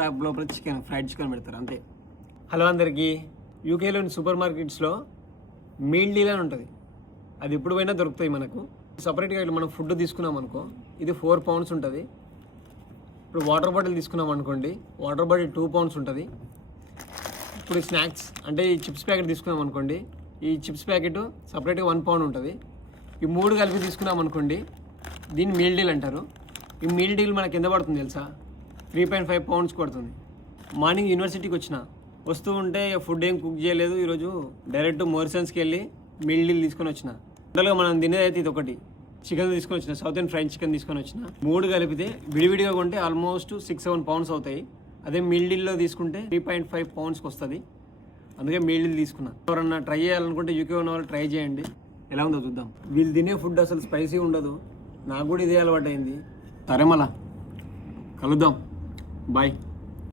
Rap లోపల chicken, fried chicken పెడతారు అంతే. హలో అందరికీ. యూకేలోని సూపర్ మార్కెట్స్లో మీల్ డీల్ అని ఉంటుంది. అది ఎప్పుడు పోయినా దొరుకుతాయి మనకు. సపరేట్గా ఇట్లా మనం ఫుడ్ తీసుకున్నాం అనుకో, ఇది 4 pounds ఉంటుంది. ఇప్పుడు వాటర్ బాటిల్ తీసుకున్నాం అనుకోండి, వాటర్ బాటిల్ 2 pounds ఉంటుంది. ఇప్పుడు స్నాక్స్ అంటే ఈ చిప్స్ ప్యాకెట్ తీసుకున్నాం అనుకోండి, ఈ చిప్స్ ప్యాకెట్ సపరేట్గా 1 pound ఉంటుంది. ఈ 3 కలిపి తీసుకున్నాం అనుకోండి, దీన్ని మీల్ డీల్ అంటారు. ఈ మీల్ డీల్ మనకి ఎంత పడుతుంది తెలుసా? 3.5 pounds పడుతుంది. మార్నింగ్ యూనివర్సిటీకి వస్తూ ఉంటే ఫుడ్ ఏం కుక్ చేయలేదు, ఈరోజు డైరెక్ట్ మోరిసన్స్కి వెళ్ళి మీల్ డీల్ తీసుకొని వచ్చిన. టోటల్గా మనం తినేది అయితే ఇది ఒకటి చికెన్ తీసుకొని వచ్చిన, సౌత్ ఇండియన్ ఫ్రైడ్ చికెన్ తీసుకొని వచ్చిన. 3 కలిపితే విడివిడిగా కొంటే ఆల్మోస్ట్ 6-7 pounds అవుతాయి. అదే మీల్ డీల్లో తీసుకుంటే 3.5 poundsకి వస్తుంది. అందుకే మీల్ డీల్ తీసుకున్నా. ఎవరన్నా ట్రై చేయాలనుకుంటే యూకే ఉన్న వాళ్ళు ట్రై చేయండి, ఎలా ఉందో చూద్దాం. వీళ్ళు తినే ఫుడ్ అసలు స్పైసీ ఉండదు, నాకు కూడా ఇదే అలవాటు అయింది. సరే మళ్ళా కలుద్దాం, బాయ్.